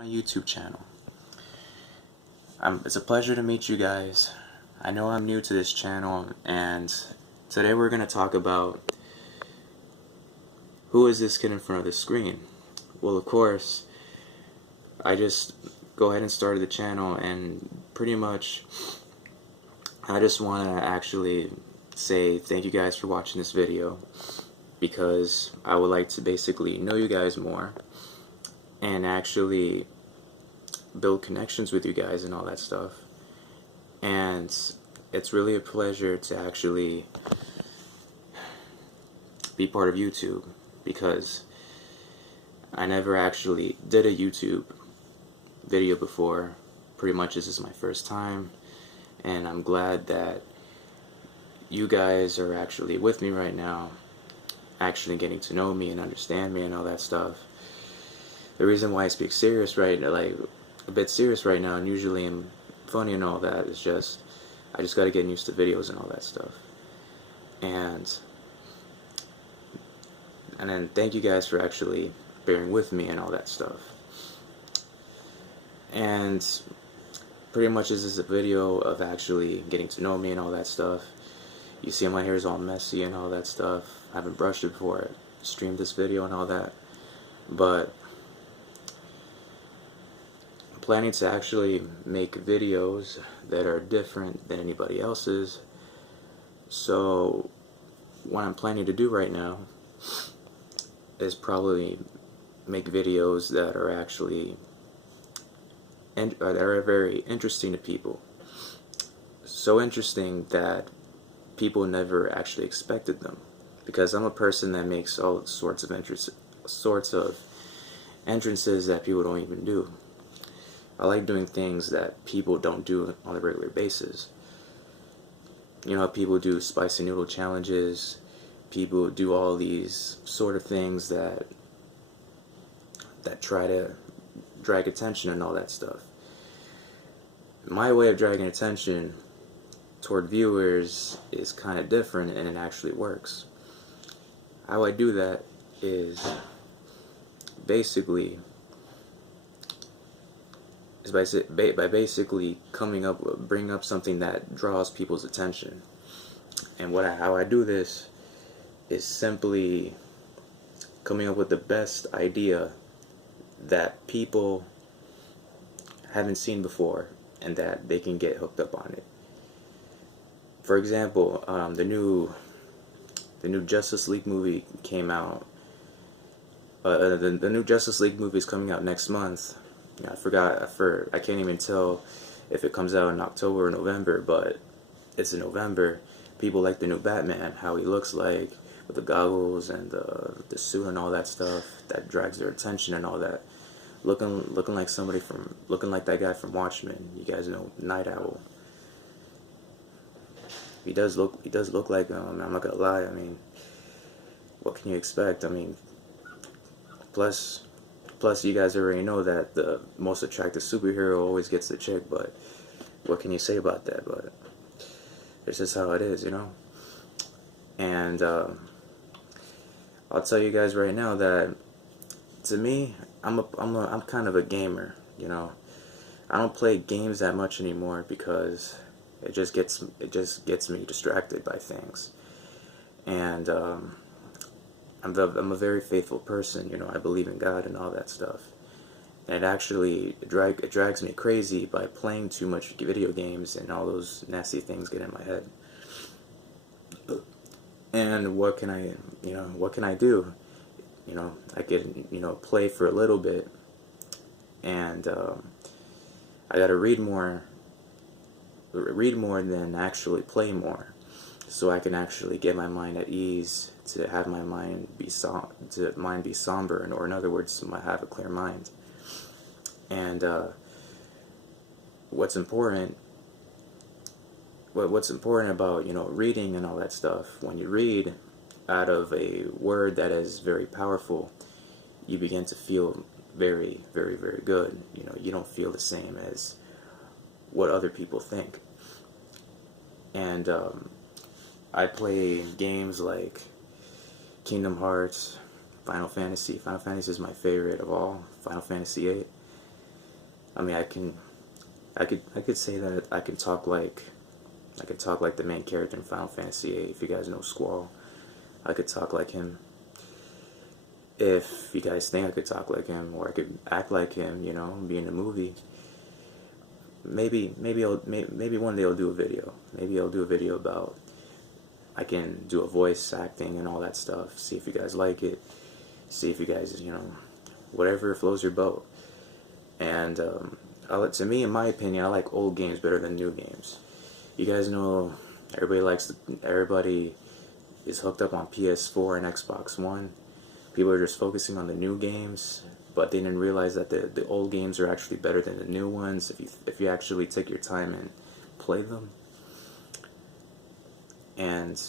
My YouTube channel. It's a pleasure to meet you guys. I know I'm new to this channel, and today we're going to talk about who is this kid in front of the screen. Well, of course, I just go ahead and started the channel, and pretty much I just want to actually say thank you guys for watching this video, because I would like to basically know you guys more and actually build connections with you guys and all that stuff. And it's really a pleasure to actually be part of YouTube, because I never actually did a YouTube video before. Pretty much this is my first time, and I'm glad that you guys are actually with me right now, actually getting to know me and understand me and all that stuff. The reason why I speak serious a bit serious right now, and usually I'm funny and all that, is just I just gotta get used to videos and all that stuff. And then thank you guys for actually bearing with me and all that stuff. And pretty much this is a video of actually getting to know me and all that stuff. You see my hair is all messy and all that stuff. I haven't brushed it before I streamed this video and all that. But I'm planning to actually make videos that are different than anybody else's. So what I'm planning to do right now is probably make videos that are actually that are very interesting to people. So interesting that people never actually expected them, because I'm a person that makes all sorts of entrances that people don't even do. I like doing things that people don't do on a regular basis. You know, people do spicy noodle challenges, people do all these sort of things that try to drag attention and all that stuff. My way of dragging attention toward viewers is kind of different, and it actually works. How I do that is basically by basically bringing up something that draws people's attention. And how I do this is simply coming up with the best idea that people haven't seen before and that they can get hooked up on it. For example, the new Justice League movie came out. The new Justice League movie is coming out next month. I can't even tell if it comes out in October or November, but it's in November. People like the new Batman, how he looks like, with the goggles and the suit and all that stuff. That drags their attention and all that. Looking like that guy from Watchmen. You guys know Night Owl. He does look like him. I'm not gonna lie. I mean, what can you expect? I mean, plus you guys already know that the most attractive superhero always gets the chick. But what can you say about that? But it's just how it is, you know. And I'll tell you guys right now that, to me, I'm kind of a gamer, you know. I don't play games that much anymore because it just gets me distracted by things. And I'm a very faithful person, you know. I believe in God and all that stuff. And it drags me crazy by playing too much video games, and all those nasty things get in my head. And what can I do? You know, I can, play for a little bit, and I gotta read more than actually play more, so I can actually get my mind at ease, to have my mind be somber, or in other words, to have a clear mind. And what's important about, reading and all that stuff, when you read out of a word that is very powerful, you begin to feel very, very, very good. You know, you don't feel the same as what other people think. And I play games like Kingdom Hearts, Final Fantasy. Final Fantasy is my favorite of all. Final Fantasy VIII. I mean, I could say that I can talk like the main character in Final Fantasy VIII. If you guys know Squall, I could talk like him. If you guys think I could talk like him, or I could act like him, you know, be in a movie, maybe one day I'll do a video. Maybe I'll do a video about I can do a voice acting and all that stuff. See if you guys like it. See if you guys, you know, whatever flows your boat. And to me, in my opinion, I like old games better than new games. You guys know everybody is hooked up on PS4 and Xbox One. People are just focusing on the new games, but they didn't realize that the old games are actually better than the new ones if you actually take your time and play them. And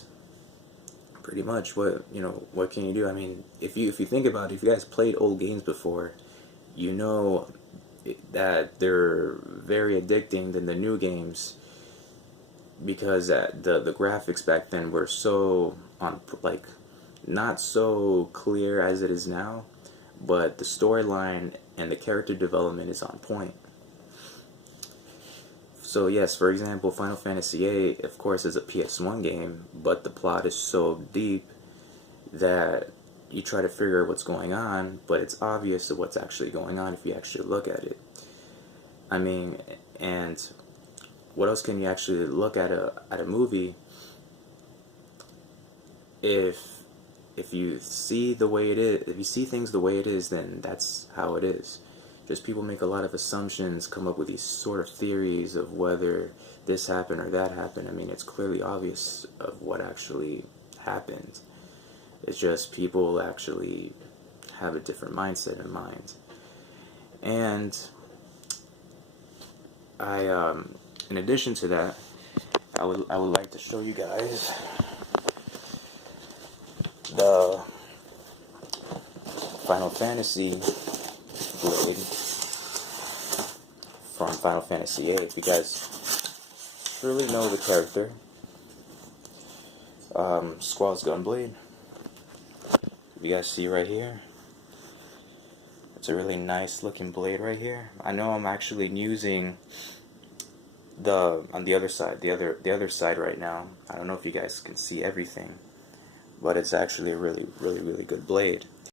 pretty much what can you do? I mean, if you think about it, if you guys played old games before, you know that they're very addicting than the new games, because the graphics back then were so not so clear as it is now, but the storyline and the character development is on point. So yes, for example, Final Fantasy VIII, of course, is a PS1 game, but the plot is so deep that you try to figure out what's going on, but it's obvious of what's actually going on if you actually look at it. I mean, and what else can you actually look at a movie if you see the way it is, if you see things the way it is, then that's how it is. Just people make a lot of assumptions, come up with these sort of theories of whether this happened or that happened. I mean, it's clearly obvious of what actually happened. It's just people actually have a different mindset in mind. And in addition to that, I would like to show you guys the Final Fantasy blade from Final Fantasy VIII. If you guys truly know the character, Squall's Gunblade, if you guys see right here, it's a really nice looking blade right here. I know I'm actually using on the other side, the other side right now. I don't know if you guys can see everything, but it's actually a really good blade.